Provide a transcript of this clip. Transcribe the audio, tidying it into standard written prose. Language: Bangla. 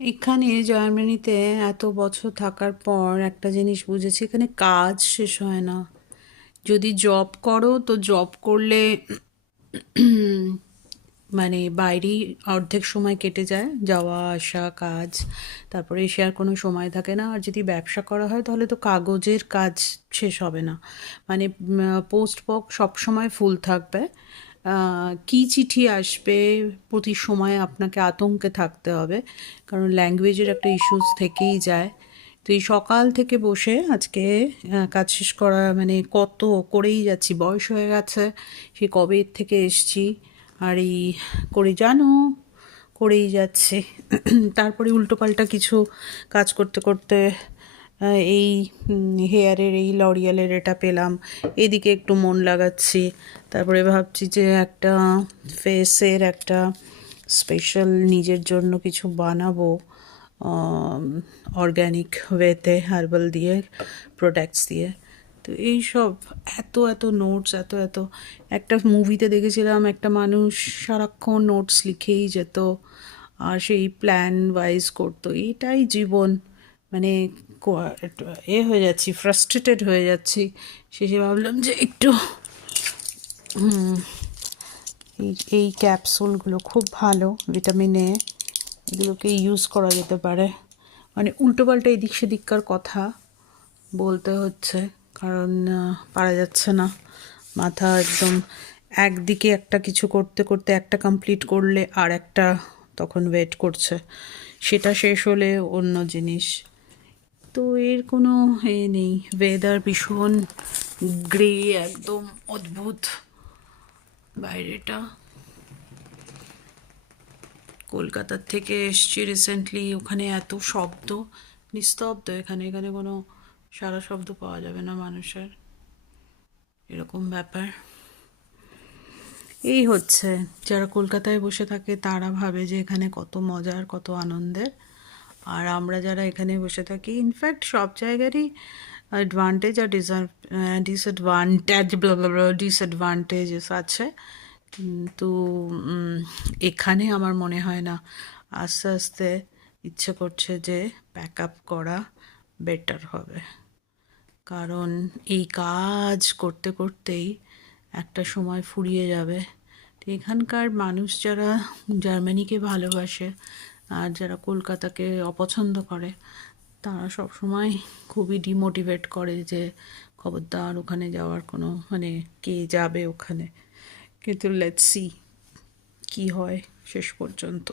এখানে জার্মানিতে এত বছর থাকার পর একটা জিনিস বুঝেছি, এখানে কাজ শেষ হয় না। যদি জব করো তো জব করলে মানে বাইরেই অর্ধেক সময় কেটে যায়, যাওয়া আসা কাজ, তারপরে এসে আর কোনো সময় থাকে না। আর যদি ব্যবসা করা হয় তাহলে তো কাগজের কাজ শেষ হবে না। মানে পোস্ট বক্স সবসময় ফুল থাকবে। কী চিঠি আসবে প্রতি সময় আপনাকে আতঙ্কে থাকতে হবে, কারণ ল্যাঙ্গুয়েজের একটা ইস্যুস থেকেই যায়। তো এই সকাল থেকে বসে আজকে কাজ শেষ করা মানে কত করেই যাচ্ছি, বয়স হয়ে গেছে, সে কবে থেকে এসছি আর এই করে জানো করেই যাচ্ছে। তারপরে উল্টোপাল্টা কিছু কাজ করতে করতে এই হেয়ারের এই লরিয়ালের এটা পেলাম, এদিকে একটু মন লাগাচ্ছি। তারপরে ভাবছি যে একটা ফেসের একটা স্পেশাল নিজের জন্য কিছু বানাবো, অর্গ্যানিক ওয়েতে, হার্বাল দিয়ে, প্রোডাক্টস দিয়ে। তো এই সব এত এত নোটস, এত এত। একটা মুভিতে দেখেছিলাম একটা মানুষ সারাক্ষণ নোটস লিখেই যেত আর সেই প্ল্যান ওয়াইজ করতো। এটাই জীবন। মানে হয়ে যাচ্ছি, ফ্রাস্ট্রেটেড হয়ে যাচ্ছি। শেষে ভাবলাম যে একটু এই এই ক্যাপসুলগুলো খুব ভালো, ভিটামিন এ, এগুলোকে ইউজ করা যেতে পারে। মানে উল্টোপাল্টা এদিক সেদিককার কথা বলতে হচ্ছে, কারণ পারা যাচ্ছে না। মাথা একদম একদিকে একটা কিছু করতে করতে একটা কমপ্লিট করলে আর একটা তখন ওয়েট করছে, সেটা শেষ হলে অন্য জিনিস। তো এর কোনো নেই। ওয়েদার ভীষণ গ্রে, একদম অদ্ভুত বাইরেটা। কলকাতার থেকে এসছি রিসেন্টলি, ওখানে এত শব্দ, নিস্তব্ধ। এখানে এখানে কোনো সারা শব্দ পাওয়া যাবে না মানুষের, এরকম ব্যাপার। এই হচ্ছে, যারা কলকাতায় বসে থাকে তারা ভাবে যে এখানে কত মজার, কত আনন্দের। আর আমরা যারা এখানে বসে থাকি, ইনফ্যাক্ট সব জায়গারই অ্যাডভান্টেজ আর ডিসঅ্যাডভান্টেজেস আছে, কিন্তু এখানে আমার মনে হয় না। আস্তে আস্তে ইচ্ছে করছে যে প্যাক আপ করা বেটার হবে, কারণ এই কাজ করতে করতেই একটা সময় ফুরিয়ে যাবে। তো এখানকার মানুষ যারা জার্মানিকে ভালোবাসে আর যারা কলকাতাকে অপছন্দ করে, তারা সব সময় খুবই ডিমোটিভেট করে যে খবরদার ওখানে যাওয়ার কোনো মানে কে যাবে ওখানে। কিন্তু লেটস সি কী হয় শেষ পর্যন্ত।